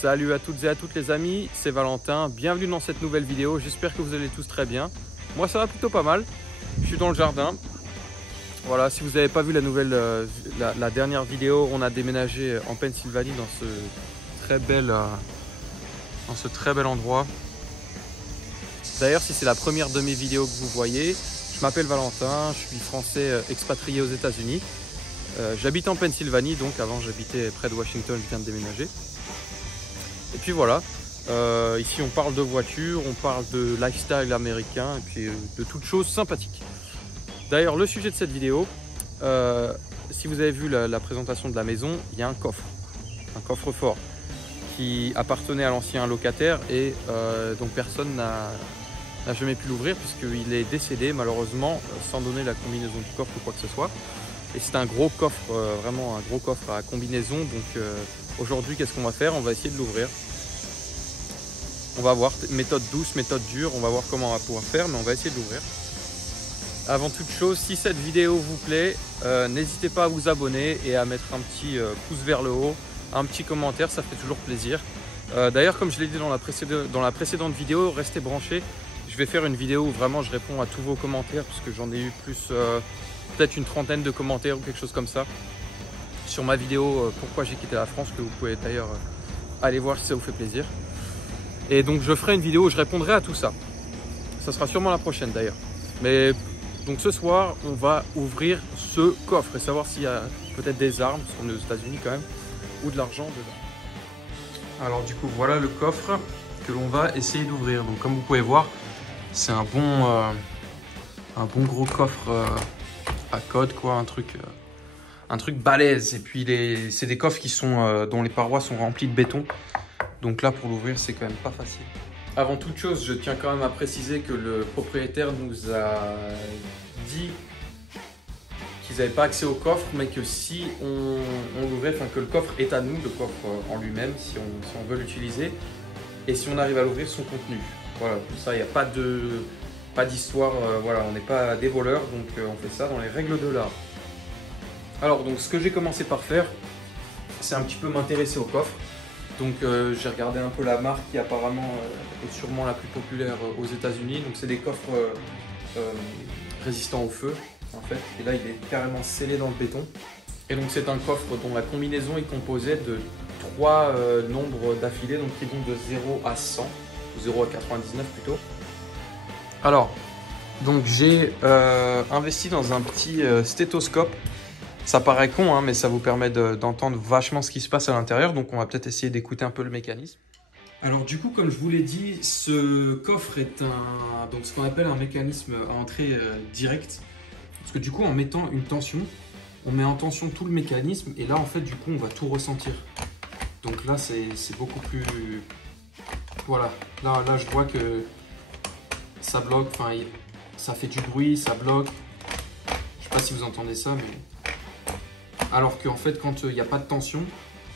Salut à toutes et à toutes les amis, c'est Valentin, bienvenue dans cette nouvelle vidéo, j'espère que vous allez tous très bien. Moi ça va plutôt pas mal, je suis dans le jardin. Voilà, si vous n'avez pas vu la dernière vidéo, on a déménagé en Pennsylvanie dans ce très bel endroit. D'ailleurs, si c'est la première de mes vidéos que vous voyez, je m'appelle Valentin, je suis français expatrié aux États-Unis. J'habite en Pennsylvanie, donc avant j'habitais près de Washington, je viens de déménager. Et puis voilà, ici on parle de voitures, on parle de lifestyle américain et puis de toutes choses sympathiques. D'ailleurs, le sujet de cette vidéo, si vous avez vu la présentation de la maison, il y a un coffre-fort qui appartenait à l'ancien locataire et donc personne n'a jamais pu l'ouvrir puisqu'il est décédé malheureusement sans donner la combinaison du coffre ou quoi que ce soit. Et c'est un gros coffre, vraiment un gros coffre à combinaison. Donc aujourd'hui, qu'est-ce qu'on va faire? On va essayer de l'ouvrir. On va voir, méthode douce, méthode dure, on va voir comment on va pouvoir faire, mais on va essayer de l'ouvrir. Avant toute chose, si cette vidéo vous plaît, n'hésitez pas à vous abonner et à mettre un petit pouce vers le haut, un petit commentaire, ça fait toujours plaisir. D'ailleurs, comme je l'ai dit dans la précédente vidéo, restez branchés. Je vais faire une vidéo où vraiment je réponds à tous vos commentaires parce que j'en ai eu plus, peut-être une trentaine de commentaires ou quelque chose comme ça sur ma vidéo pourquoi j'ai quitté la France, que vous pouvez d'ailleurs aller voir si ça vous fait plaisir. Et donc je ferai une vidéo où je répondrai à tout ça. Ça sera sûrement la prochaine d'ailleurs. Mais donc ce soir, on va ouvrir ce coffre et savoir s'il y a peut-être des armes, parce qu'on est aux États-Unis quand même, ou de l'argent dedans. Alors du coup, voilà le coffre que l'on va essayer d'ouvrir. Donc comme vous pouvez voir, c'est un bon gros coffre à code, quoi, un truc balèze. Et puis c'est des coffres qui sont dont les parois sont remplies de béton. Donc là, pour l'ouvrir, c'est quand même pas facile. Avant toute chose, je tiens quand même à préciser que le propriétaire nous a dit qu'ils n'avaient pas accès au coffre, mais que si on l'ouvrait, enfin que le coffre est à nous, le coffre en lui-même, si on veut l'utiliser, et si on arrive à l'ouvrir, son contenu. Voilà, pour ça, il n'y a pas d'histoire, voilà, on n'est pas des voleurs, donc on fait ça dans les règles de l'art. Alors, donc ce que j'ai commencé par faire, c'est un petit peu m'intéresser au coffre. Donc j'ai regardé un peu la marque qui apparemment est sûrement la plus populaire aux États-Unis. Donc c'est des coffres résistants au feu en fait. Et là il est carrément scellé dans le béton. Et donc c'est un coffre dont la combinaison est composée de 3 nombres d'affilée, donc qui vont de 0 à 100, ou 0 à 99 plutôt. Alors, donc j'ai investi dans un petit stéthoscope. Ça paraît con, hein, mais ça vous permet d'entendre vachement ce qui se passe à l'intérieur. Donc on va peut-être essayer d'écouter un peu le mécanisme. Alors du coup, comme je vous l'ai dit, ce coffre est donc ce qu'on appelle un mécanisme à entrée directe. Parce que du coup, en mettant une tension, on met en tension tout le mécanisme. Et là, en fait, du coup, on va tout ressentir. Donc là, c'est beaucoup plus... Voilà, là je vois que ça bloque, enfin, ça fait du bruit, ça bloque. Je sais pas si vous entendez ça, mais... Alors qu'en fait, quand il n'y a pas de tension,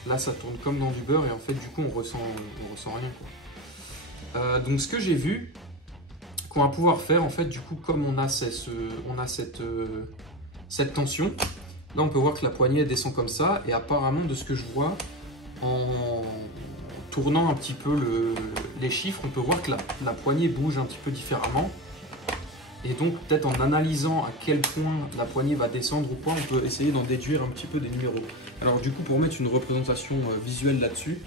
là, ça tourne comme dans du beurre et en fait, du coup, on ressent rien, quoi. Donc, ce que j'ai vu qu'on va pouvoir faire, en fait, du coup, comme on a cette tension, là, on peut voir que la poignée descend comme ça et apparemment, de ce que je vois, en tournant un petit peu les chiffres, on peut voir que la poignée bouge un petit peu différemment. Et donc, peut-être en analysant à quel point la poignée va descendre ou pas, on peut essayer d'en déduire un petit peu des numéros. Alors du coup, pour mettre une représentation visuelle là-dessus,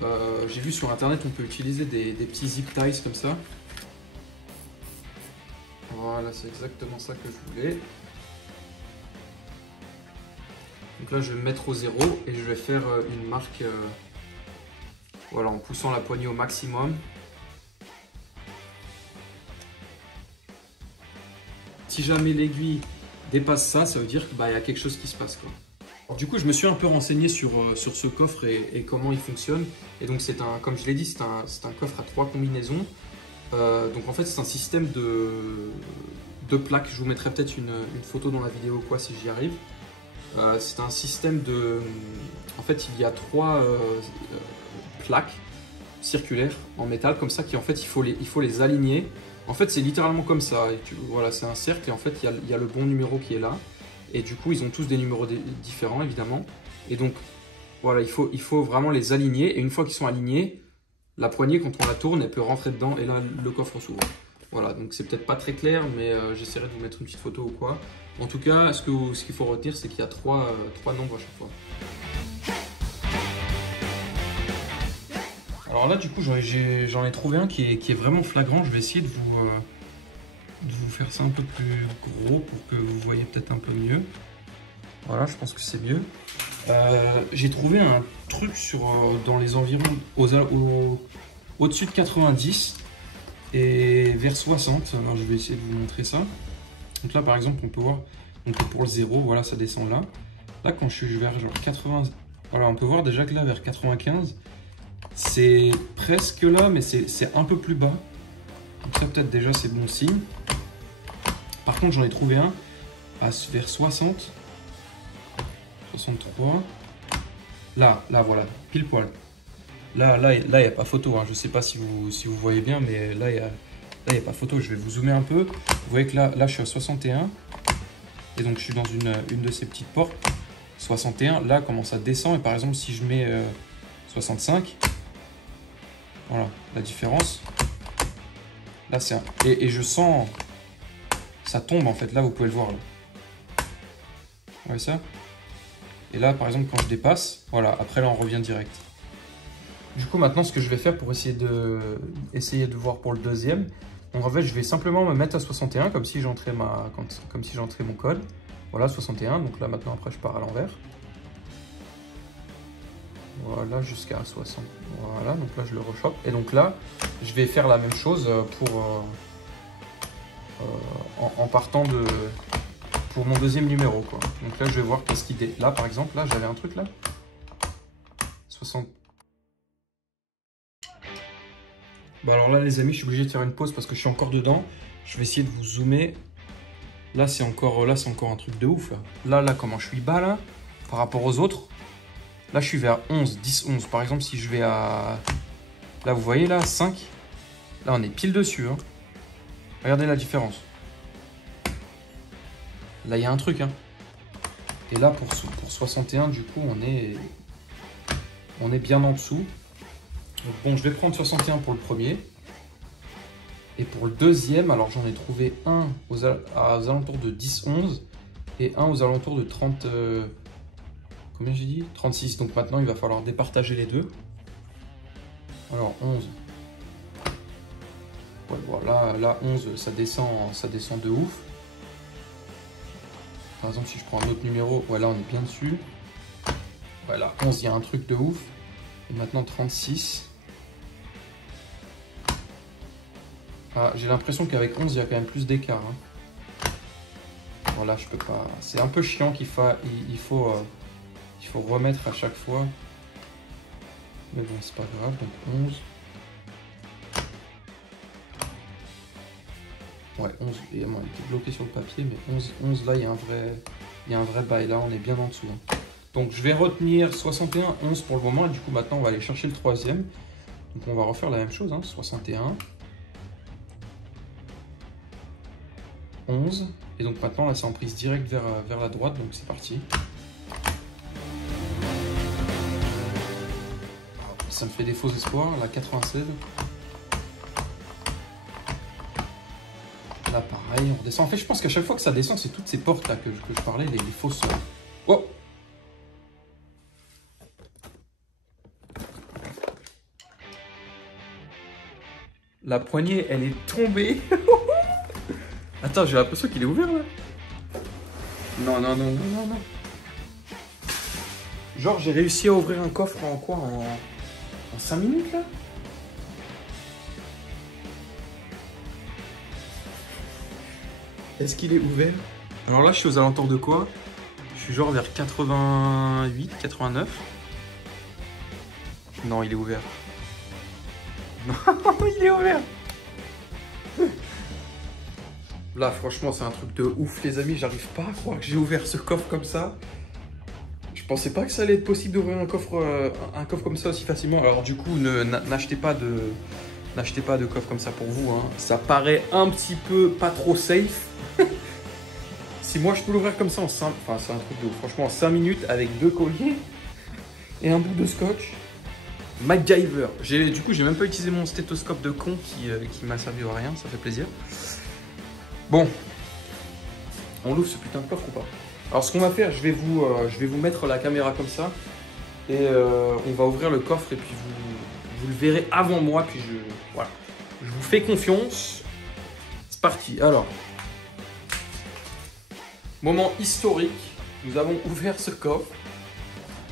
j'ai vu sur internet, on peut utiliser des petits zip ties comme ça. Voilà, c'est exactement ça que je voulais. Donc là, je vais me mettre au 0 et je vais faire une marque voilà, en poussant la poignée au maximum. Si jamais l'aiguille dépasse ça, ça veut dire qu'il y a quelque chose qui se passe, quoi. Alors, du coup, je me suis un peu renseigné sur ce coffre et comment il fonctionne. Et donc, comme je l'ai dit, c'est un coffre à 3 combinaisons. Donc, en fait, c'est un système de plaques. Je vous mettrai peut-être une photo dans la vidéo, quoi, si j'y arrive. C'est un système de... En fait, il y a 3 plaques circulaires en métal, comme ça, qui en fait, il faut les aligner. En fait, c'est littéralement comme ça. Voilà, c'est un cercle et en fait, il y a le bon numéro qui est là. Et du coup, ils ont tous des numéros différents, évidemment. Et donc, Voilà, il faut vraiment les aligner. Et une fois qu'ils sont alignés, la poignée, quand on la tourne, elle peut rentrer dedans. Et là, le coffre s'ouvre. Voilà, donc c'est peut-être pas très clair, mais j'essaierai de vous mettre une petite photo ou quoi. En tout cas, ce qu'il faut retenir, c'est qu'il y a trois nombres à chaque fois. Alors là, du coup, j'en ai trouvé un qui est vraiment flagrant. Je vais essayer de vous faire ça un peu plus gros pour que vous voyez peut-être un peu mieux. Voilà, je pense que c'est mieux. J'ai trouvé un truc dans les environs au-dessus de 90 et vers 60. Alors, je vais essayer de vous montrer ça. Donc là, par exemple, on peut voir donc pour le 0, voilà, ça descend là. Là, quand je suis vers genre 80, voilà, on peut voir déjà que là, vers 95, c'est presque là, mais c'est un peu plus bas. Donc ça, peut-être déjà, c'est bon signe. Par contre, j'en ai trouvé un vers 60, 63. Là, voilà, pile poil. Là, il n'y a pas photo. Hein. Je ne sais pas si vous voyez bien, mais là, il n'y a pas photo. Je vais vous zoomer un peu. Vous voyez que là, je suis à 61. Et donc, je suis dans une de ces petites portes. 61, là, comment ça descend. Et par exemple, si je mets 65, voilà, la différence. Là, c'est et je sens... Ça tombe, en fait. Là, vous pouvez le voir. Là. Vous voyez ça? Et là, par exemple, quand je dépasse, voilà, après, là, on revient direct. Du coup, maintenant, ce que je vais faire pour essayer de voir pour le deuxième, donc en fait, je vais simplement me mettre à 61 comme si j'entrais mon code. Voilà, 61. Donc là, maintenant, après, je pars à l'envers. Voilà, jusqu'à 60. Voilà, donc là, je le rechoppe. Et donc là, je vais faire la même chose en partant pour mon deuxième numéro, quoi. Donc là, je vais voir qu'est-ce qu'il est. Là, par exemple, là, j'avais un truc là. 60. Bah alors là, les amis, je suis obligé de faire une pause parce que je suis encore dedans. Je vais essayer de vous zoomer. Là, c'est encore un truc de ouf. Là, comment je suis bas, là, par rapport aux autres. Là, je suis vers 11, 10, 11. Par exemple, si je vais à... Là, vous voyez, là, 5. Là, on est pile dessus. Hein. Regardez la différence. Là, il y a un truc. Hein. Et là, pour 61, du coup, on est bien en dessous. Donc, bon, je vais prendre 61 pour le premier. Et pour le deuxième, alors j'en ai trouvé un aux alentours de 10, 11 et un aux alentours de 30... combien j'ai dit? 36. Donc maintenant, il va falloir départager les deux. Alors, 11. Ouais, voilà, là, 11, ça descend de ouf. Par exemple, si je prends un autre numéro, voilà, on est bien dessus. Voilà, 11, il y a un truc de ouf. Et maintenant, 36. Ah, j'ai l'impression qu'avec 11, il y a quand même plus d'écart. Hein. Voilà, je peux pas... C'est un peu chiant il faut remettre à chaque fois. Mais bon, c'est pas grave. Donc 11. Ouais, 11. Et, bon, il était bloqué sur le papier, mais 11 là, il y a un vrai bail. Là, on est bien en dessous. Hein. Donc, je vais retenir 61, 11 pour le moment. Et du coup, maintenant, on va aller chercher le troisième. Donc, on va refaire la même chose. Hein, 61. 11. Et donc maintenant, là, c'est en prise directe vers la droite. Donc, c'est parti. Ça me fait des faux espoirs. La 96. Là, pareil, on redescend. En fait, je pense qu'à chaque fois que ça descend, c'est toutes ces portes là que je parlais, les fausses. Oh! La poignée, elle est tombée. Attends, j'ai l'impression qu'il est ouvert là. Non. Genre, j'ai réussi à ouvrir un coffre en quoi? En 5 minutes là? Est-ce qu'il est ouvert? Alors là, je suis aux alentours de quoi? Je suis genre vers 88, 89. Non, il est ouvert. Non, il est ouvert. Là, franchement, c'est un truc de ouf, les amis. J'arrive pas à croire que j'ai ouvert ce coffre comme ça. Je pensais pas que ça allait être possible d'ouvrir un coffre comme ça aussi facilement. Alors du coup, n'achetez pas de coffre comme ça pour vous. Hein. Ça paraît un petit peu pas trop safe. Si moi je peux l'ouvrir comme ça en 5... Enfin, c'est un truc de ouf. Franchement, en 5 minutes avec 2 colliers et un bout de scotch. MacGyver. Du coup, j'ai même pas utilisé mon stéthoscope de con qui m'a servi à rien, ça fait plaisir. Bon, on l'ouvre ce putain de coffre ou pas? Alors, ce qu'on va faire, je vais vous mettre la caméra comme ça et on va ouvrir le coffre et puis vous le verrez avant moi. Puis voilà, je vous fais confiance. C'est parti. Alors, moment historique. Nous avons ouvert ce coffre.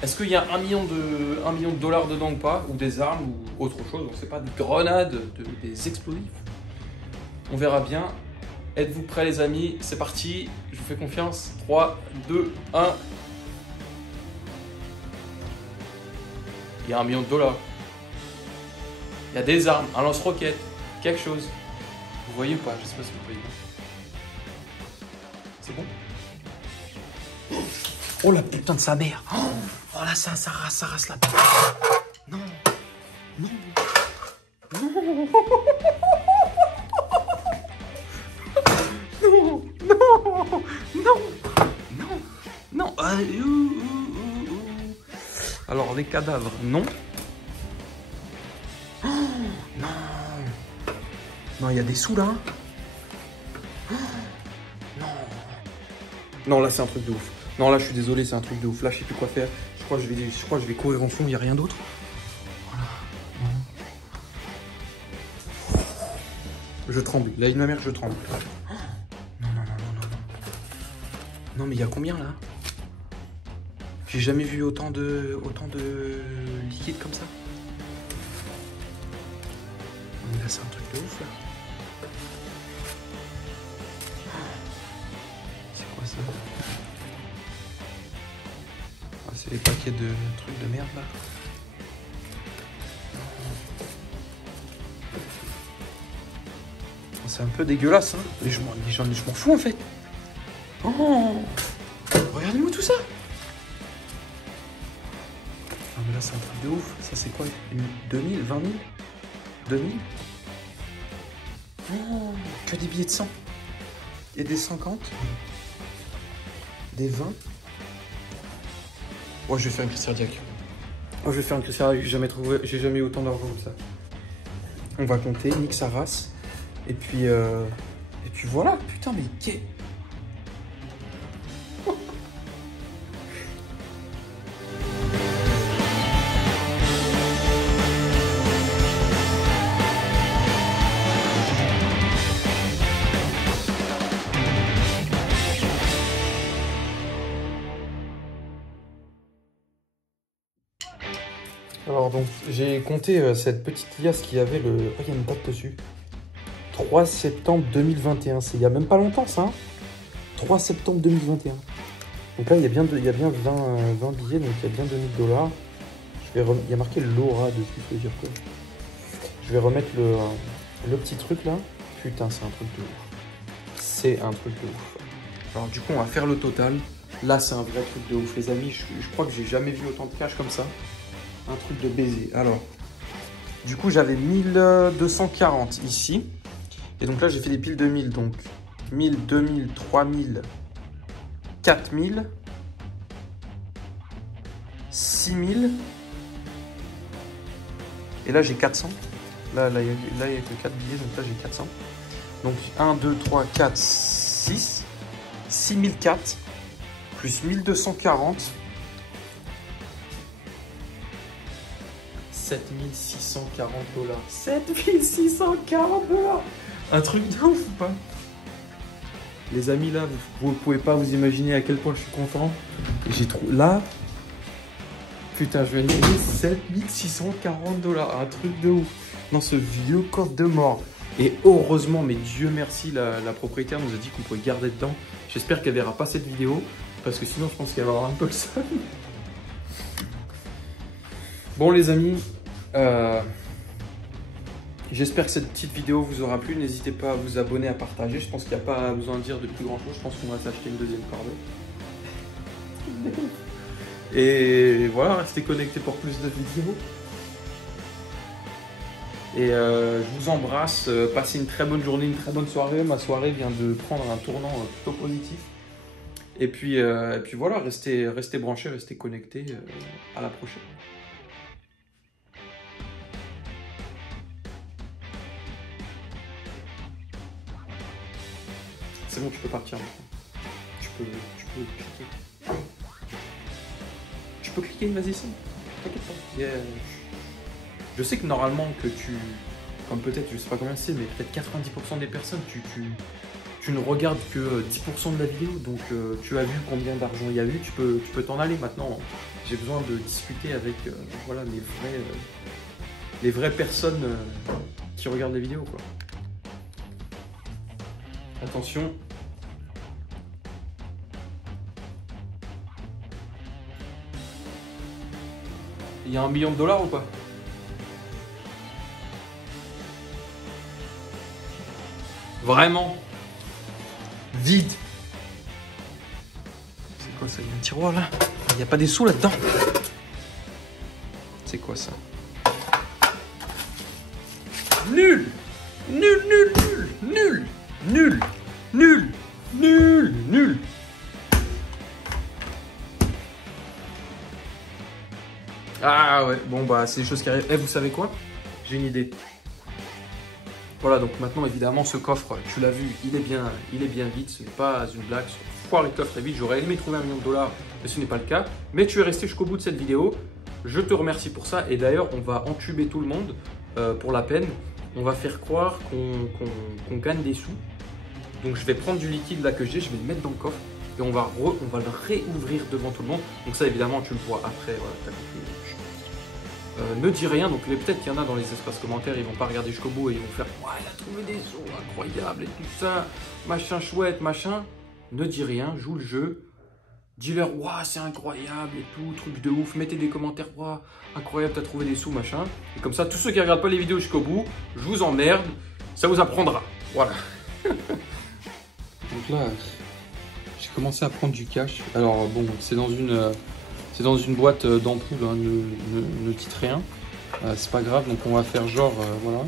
Est-ce qu'il y a 1 million de dollars dedans ou pas? Ou des armes ou autre chose? On ne sait pas, des grenades, des explosifs. On verra bien. Êtes-vous prêts les amis? C'est parti, je vous fais confiance. 3, 2, 1. Il y a 1 million de dollars. Il y a des armes, un lance-roquette, quelque chose. Vous voyez ou pas? Je sais pas si vous voyez. C'est bon? Oh la putain de sa mère! Oh là ça rase la putain! Non! Non! Non! Non! Non! Non! Non! Alors les cadavres, non? Oh, non! Non, il y a des sous là? Oh, non! Non, là c'est un truc de ouf. Non, là je suis désolé, c'est un truc de ouf. Là je sais plus quoi faire. Je crois que je vais courir en fond, il n'y a rien d'autre. Voilà. Non. Je tremble. Là, ma mère, je tremble. Non, non, non, non, non. Non, mais il y a combien là? J'ai jamais vu autant de liquide comme ça. Mais là, c'est un truc de ouf là. C'est quoi ça? Ah, c'est les paquets de trucs de merde là. C'est un peu dégueulasse, hein. Mais je m'en fous en fait. Oh, regardez-moi tout ça. Ah mais là c'est un truc de ouf. Ça c'est quoi? 2000, 20 000 2000? Oh, que des billets de 100. Et des 50. Des 20. Oh, je vais faire une crise cardiaque. Oh, je vais faire une crise cardiaque. J'ai jamais eu autant d'argent comme ça. On va compter, nique sa race. Et puis voilà. Putain, mais qu'est... Alors donc, j'ai compté cette petite liasse qui avait le... Oh, il y a une date dessus. 3 septembre 2021. C'est il y a même pas longtemps, ça. Hein, 3 septembre 2021. Donc là, il y a bien 20 billets, donc il y a bien 2000 dollars. Il y a marqué Laura dessus, ça veut dire quoi? Je vais remettre le petit truc là. Putain, c'est un truc de ouf. C'est un truc de ouf. Alors du coup, on va faire le total. Là, c'est un vrai truc de ouf, les amis. Je crois que j'ai jamais vu autant de cash comme ça. Un truc de baiser. Alors, du coup, j'avais 1240 ici. Et donc là, j'ai fait des piles de 1000. Donc, 1000, 2000, 3000, 4000, 6000. Et là, j'ai 400. Là, il n'y a que 4 billets. Donc là, j'ai 400. Donc, 1, 2, 3, 4, 6. 6004. Plus 1240. 7640 dollars. 7640 dollars. Un truc de ouf ou pas? Les amis, là, vous pouvez pas vous imaginer à quel point je suis content. J'ai trouvé là. Putain, je vais gagner 7640 dollars. Un truc de ouf. Dans ce vieux coffre de mort. Et heureusement, mais Dieu merci, la propriétaire nous a dit qu'on pouvait garder dedans. J'espère qu'elle verra pas cette vidéo. Parce que sinon, je pense qu'elle va avoir un peu le seum. Bon les amis, j'espère que cette petite vidéo vous aura plu. N'hésitez pas à vous abonner, à partager. Je pense qu'il n'y a pas besoin de dire de plus grand chose. Je pense qu'on va s'acheter une deuxième corbeille. Et voilà, restez connectés pour plus de vidéos. Et je vous embrasse. Passez une très bonne journée, une très bonne soirée. Ma soirée vient de prendre un tournant plutôt positif. Et puis voilà, restez branchés, restez connectés. À la prochaine. C'est bon, tu peux partir maintenant. Tu peux cliquer. Tu peux cliquer, vas-y, c'est bon. T'inquiète pas. Yeah. Je sais que normalement que comme peut-être, je sais pas combien c'est, mais peut-être 90% des personnes, tu ne regardes que 10% de la vidéo. Donc tu as vu combien d'argent il y a eu, tu peux t'en aller maintenant. J'ai besoin de discuter avec voilà, les vraies personnes qui regardent les vidéos, quoi. Attention. Il y a $1 million ou pas? Vraiment? Vide. C'est quoi ça? Il y a un tiroir là? Il n'y a pas des sous là-dedans? C'est quoi ça? Nul! Nul, nul, nul! Nul! Nul! Nul! Nul! Nul! Ah ouais, bon bah c'est des choses qui arrivent. Eh, vous savez quoi? J'ai une idée. Voilà, donc maintenant évidemment ce coffre, tu l'as vu, il est bien vide, ce n'est pas une blague. Le coffre est vide, j'aurais aimé trouver $1 million, mais ce n'est pas le cas. Mais tu es resté jusqu'au bout de cette vidéo, je te remercie pour ça. Et d'ailleurs, on va entuber tout le monde pour la peine. On va faire croire qu'on gagne des sous. Donc je vais prendre du liquide là que j'ai, je vais le mettre dans le coffre et on va le réouvrir devant tout le monde. Donc ça évidemment tu le vois après, voilà, t'as compris. Ne dis rien, donc peut-être qu'il y en a dans les espaces commentaires, ils vont pas regarder jusqu'au bout et ils vont faire « Ouais, il a trouvé des sous, incroyable et tout ça, machin chouette, machin ». Ne dis rien, joue le jeu, dis-leur « Waouh, c'est incroyable et tout, truc de ouf », mettez des commentaires « Waouh, incroyable, t'as trouvé des sous, machin ». Et comme ça, tous ceux qui regardent pas les vidéos jusqu'au bout, je vous emmerde, ça vous apprendra, voilà. Donc là, j'ai commencé à prendre du cash. Alors bon, c'est dans une boîte d'ampoule, hein, ne dites rien. C'est pas grave, donc on va faire genre, voilà.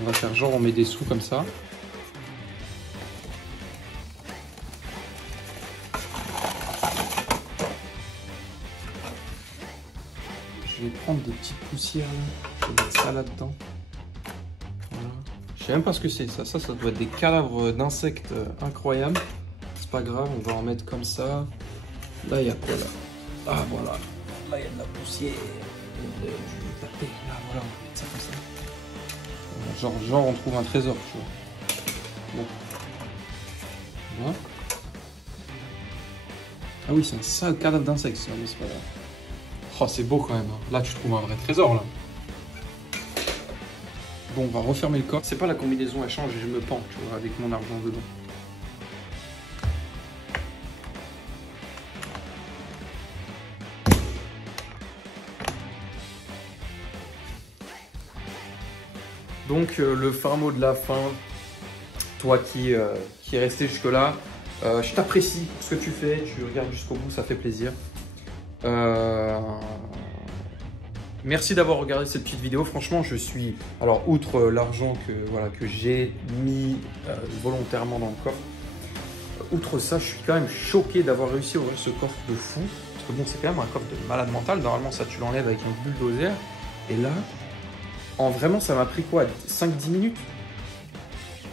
On va faire genre, on met des sous comme ça. Je vais prendre des petites poussières là. Je vais mettre ça là-dedans. Voilà. Je sais même pas ce que c'est, ça doit être des cadavres d'insectes incroyables. C'est pas grave, on va en mettre comme ça. Là, il y a quoi là? Ah voilà, là il y a de la poussière, du tapé, là voilà, on va mettre ça comme ça. Genre on trouve un trésor, tu vois. Bon. Voilà. Ah oui, c'est un sale cadavre d'insecte, ça, mais c'est pas grave. Oh, c'est beau quand même, hein. Là tu trouves un vrai trésor là. Bon, on va refermer le coffre. C'est pas la combinaison, elle change et je me pends, tu vois, avec mon argent dedans. Donc le fin mot de la fin, toi qui est resté jusque là, je t'apprécie pour ce que tu fais, tu regardes jusqu'au bout, ça fait plaisir. Merci d'avoir regardé cette petite vidéo, franchement je suis, alors outre l'argent que j'ai mis volontairement dans le coffre, outre ça je suis quand même choqué d'avoir réussi à ouvrir ce coffre de fou, parce que bon c'est quand même un coffre de malade mental, normalement ça tu l'enlèves avec un bulldozer, et là, vraiment, ça m'a pris quoi, 5-10 minutes?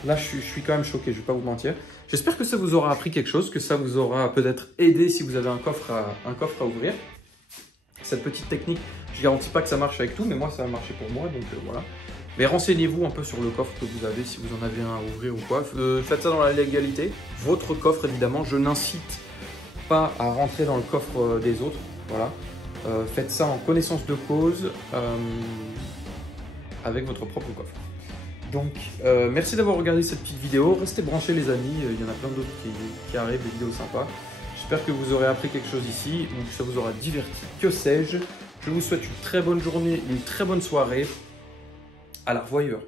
Là, je suis quand même choqué, je vais pas vous mentir. J'espère que ça vous aura appris quelque chose, que ça vous aura peut-être aidé si vous avez un coffre à ouvrir. Cette petite technique, je ne garantis pas que ça marche avec tout, mais moi, ça a marché pour moi, donc voilà. Mais renseignez-vous un peu sur le coffre que vous avez, si vous en avez un à ouvrir ou quoi. Faites ça dans la légalité. Votre coffre, évidemment, je n'incite pas à rentrer dans le coffre des autres, voilà. Faites ça en connaissance de cause. Avec votre propre coffre. Donc, merci d'avoir regardé cette petite vidéo. Restez branchés les amis, il y en a plein d'autres qui arrivent, des vidéos sympas. J'espère que vous aurez appris quelque chose ici, ou que ça vous aura diverti, que sais-je. Je vous souhaite une très bonne journée, une très bonne soirée. À la revoyure.